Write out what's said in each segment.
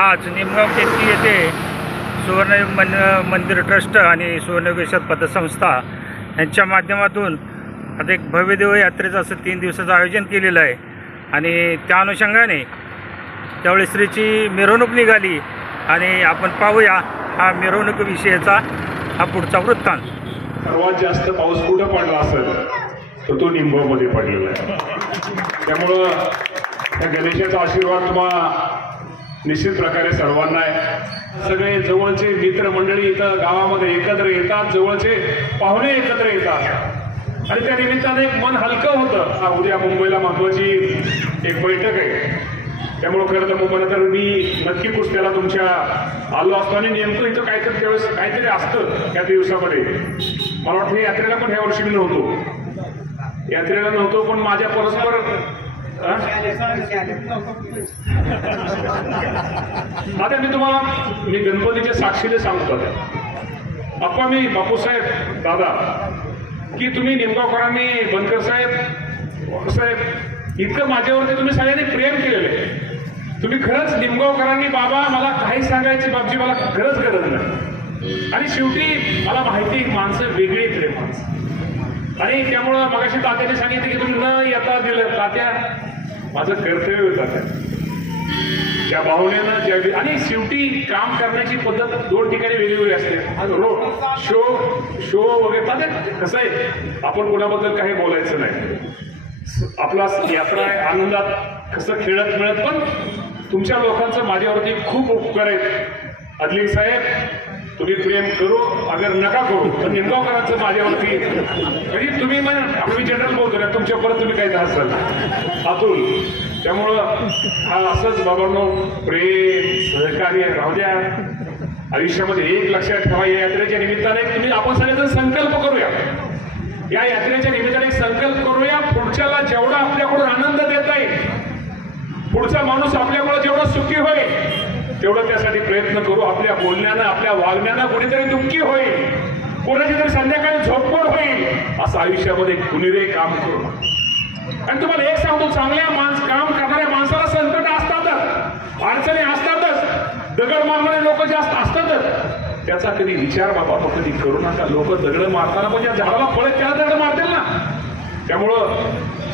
आज निमगाव केतकी येथे सुवर्णयुग मंदिर ट्रस्ट आणि सुवर्णयुग यशत पतसंस्था यांच्या माध्यमातून आता एक भव्यदेव यात्रेचं असं 3 दिवसाचं आयोजन केलेलं आहे आणि त्या अनुषंगाने त्यावेळी श्रीची मिरवणूक निघाली आणि आपण पाहूया हा मिरवणुकीविषयीचा हा पुढचा वृत्तांत। सर्वात जास्त पाऊस कुठं पडला असेल तर तो निमगावमध्ये पडलेला आहे। त्यामुळं त्या गणेशाचा आशीर्वाद तुम्हाला निश्चित प्रकारे सर्वांना आहे। सगळे जवळचे मित्रमंडळी इथं गावामध्ये एकत्र येतात, जवळचे पाहुणे एकत्र येतात आणि त्या निमित्ताने एक मन हलकं होतं। उद्या मुंबईला महत्त्वाची एक बैठक आहे, त्यामुळे खरं तर मुंबईला तर मी नक्की कुस्त्याला तुमच्या आलो असतो आणि नेमकं इथं काहीतरी त्यावेळेस काहीतरी असतं त्या दिवसामध्ये। मला वाटतं यात्रेला पण ह्या वर्षी मी नव्हतो, पण माझ्या परस्पर आता मी गणपतीच्या साक्षीने सांगतो अप्पा, मी बापूसाहेब दादा की तुम्ही निमगावकरांनी बनकर साहेब इतकं माझ्यावरती तुम्ही सगळ्यांनी प्रेम केलेले। तुम्ही खरंच निमगावकरांनी बाबा मला काही सांगायची बाबजी मला खरंच गरज नाही आणि शेवटी मला माहिती माणसं वेगळी प्रेम माणसं आणि त्यामुळं मगाशी तात्याने सांगितलं की तुम्ही न येता दिलं। तात्या माझं कर्तव्य होतं त्या भावनेनं ज्यावेळी आणि शेवटी काम करण्याची पद्धत 2 ठिकाणी वेगवेगळी असते। शो वगैरे तात्या कसं आहे, आपण कोणाबद्दल काही बोलायचं नाही, आपला यात्रा आहे आनंदात कसं खेळत मिळत, पण तुमच्या लोकांचं माझ्यावरती खूप उपकार आहेत। अदलिक साहेब तुम्ही प्रेम करू अगर नका करू, पण निमगावकरांचं माझ्यावरती म्हणजे तुम्ही मी जनरल बोलतो ना, तुमच्या परत तुम्ही काही असाल अतुल। त्यामुळं हा असंच बाबांनो प्रेम सहकार्य राहू द्या आयुष्यामध्ये। एक लक्षात ठेवा, या यात्रेच्या निमित्ताने आपण सगळेजण संकल्प करूया, या यात्रेच्या निमित्ताने संकल्प करूया पुढच्याला जेवढा आपल्याकडून आनंद देता येईल, पुढचा माणूस आपल्याकडे जेवढा सुखी होईल तेवढं त्यासाठी प्रयत्न करू। आपल्या बोलण्यानं आपल्या वागण्यानं कोणीतरी दुःखी होईल, कोणाची तरी संध्याकाळी झोपड होईल, असं आयुष्यामध्ये कुणीतरी काम करू। आणि तुम्हाला एक सांगतो, चांगल्या काम करणाऱ्या माणसाला संकट असतातच, अडचणी असतातच, दगड मारणारे लोक जास्त असतातच, त्याचा कधी विचार बाबा कधी करू नका। लोक दगड मारताना पण या झाडाला पळत त्याला दगड मारतील ना। त्यामुळं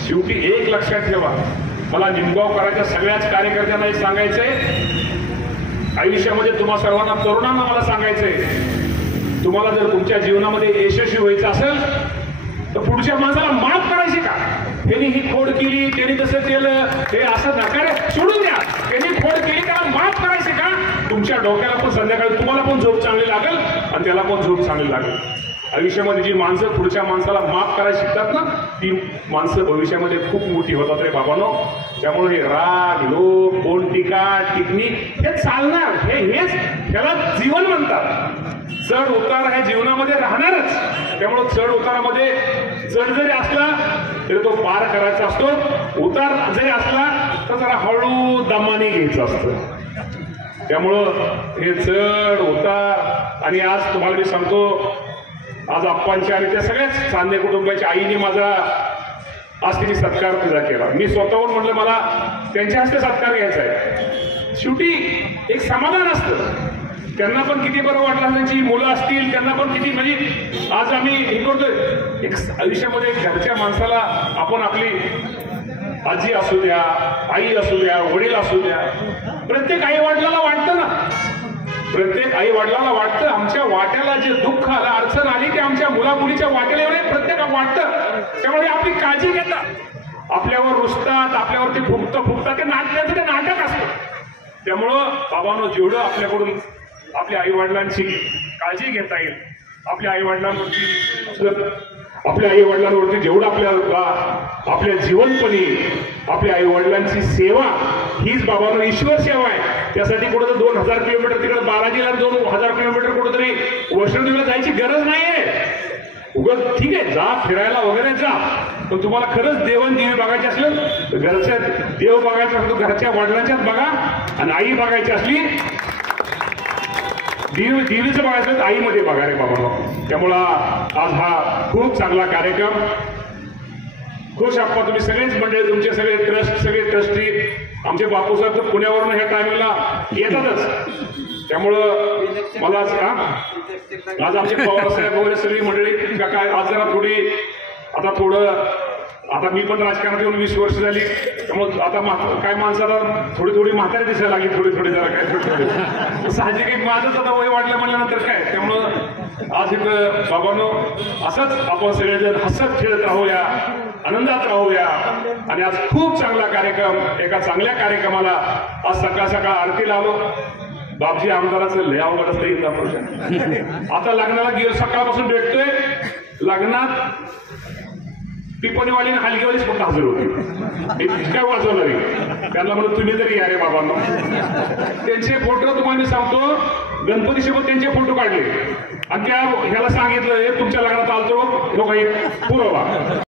शेवटी एक लक्षात ठेवा, मला निमगावकरांच्या सगळ्याच कार्यकर्त्यांना एक सांगायचंय, आयुष्यामध्ये तुम्हा सर्वांना तरुणांना मला सांगायचंय, तुम्हाला जर तुमच्या जीवनामध्ये यशस्वी व्हायचं असेल तर पुढच्या माणसाला माफ करायची का? त्यांनी ही खोड केली, त्यांनी तसं केलं, हे असं नकारे सोडून द्या। त्यांनी खोड केली त्याला माफ करायची का? तुमच्या डोक्याला पण संध्याकाळी तुम्हाला पण झोप चांगली लागेल आणि त्याला पण झोप चांगली लागेल। आयुष्यामध्ये जी माणसं पुढच्या माणसाला माफ करायला शिकतात ना, ती माणसं भविष्यामध्ये खूप मोठी होतात रे बाबांनो। त्यामुळे हे राग लोभ कोण टीका टिप्पणी हे चालणार, हेच त्याला जीवन म्हणतात। चढ उतार ह्या जीवनामध्ये राहणारच, त्यामुळे चढ उतारामध्ये चढ जरी असला तरी तो पार करायचा असतो, उतार जरी असला तर जरा हळू दमाने घ्यायचं असतं। त्यामुळं हे चढ उतार आणि आज तुम्हाला मी सांगतो, आज आप्पांच्या आणि त्या सगळ्याच चांदे कुटुंबाच्या आईने माझा आज तिने सत्कार तुझा केला। मी स्वतःहून म्हटलं मला त्यांच्या हस्ते सत्कार घ्यायचा आहे। शेवटी एक समाधान असतं, त्यांना पण किती बरं वाटलं, त्यांची मुलं असतील त्यांना पण किती, म्हणजे आज आम्ही हे करतोय एक आयुष्यामध्ये घरच्या माणसाला आपण आपली आजी असू द्या, आई असू द्या, वडील असू द्या, प्रत्येक आई वडिलाला वाटतं ना, प्रत्येक आई वडिलांना वाटतं आमच्या वाट्याला जे दुःख आलं अडचण आली की आमच्या मुलामुलीच्या वाट्याला एवढे प्रत्येकाला वाटतं। त्यामुळे आपली काळजी घेतात, आपल्यावर रुसतात, आपल्यावरती फुकतात, ते नाटक असतं। त्यामुळं बाबांनो जेवढं आपल्याकडून आपल्या आई वडिलांची काळजी घेता येईल, आपल्या आई वडिलांवरती जेवढं आपल्या जीवनपणी आपल्या आई वडिलांची सेवा हीच बाबांनो ईश्वर सेवा आहे। त्यासाठी कुठं 2000 किलोमीटर तिकडे बाराजीला 2000 किलोमीटर कुठंतरी वैष्णोदेवीला जायची गरज नाहीये। उगाच ठीक आहे जा फिरायला वगैरे जा, पण तुम्हाला खरंच देवी बघायची असेल तर घरच्या देव बघायचा असेल तर घरच्या वडिलांच्याच बघा, आणि आई बघायची असली देवीचं बघायचं आईमध्ये बघा रे बाबांनो। त्यामुळं आज हा खूप चांगला कार्यक्रम खुश आप्पा, तुम्ही सगळेच मंडळी, तुमचे सगळे ट्रस्ट, सगळे ट्रस्टी, आमचे बापूसाहेब तर पुण्यावरून ह्या टायमिंगला येतातच. त्यामुळं मला आज आमचे पवार साहेब वगैरे सगळी मंडळी काय आज जरा थोडी आता मी पण राजकारणात येऊन 20 वर्ष झाली, त्यामुळे आता काय माणसाला थोडी म्हातारी दिसायला लागली, थोडी जरा काय साहजिक एक माझंच आता वय वाढलं म्हणल्यानंतर काय. त्यामुळं आज इथं बाबांनो असंच आपण सगळेजण हसत खेळत राहूया, आनंदात राहूया. आणि आज खूप चांगला कार्यक्रम, एका चांगल्या कार्यक्रमाला आज सकाळ आरतीला आलो. बापजी आमदाराचं लय अवघड असतं इंदापूरच्या. आता लग्नाला गेलो, सकाळपासून भेटतोय, लग्नात टिपणीवाली आणि हलगीवालीच फक्त हजर होते, काय वाजवणारी. त्यांना म्हणून तुम्ही तरी या रे बाबांनो. त्यांचे फोटो तुम्हाला मी सांगतो, गणपती सोबत त्यांचे फोटो काढले आणि त्या ह्याला सांगितलं तुमच्या लग्नात आलतो, तो काही पुरावा.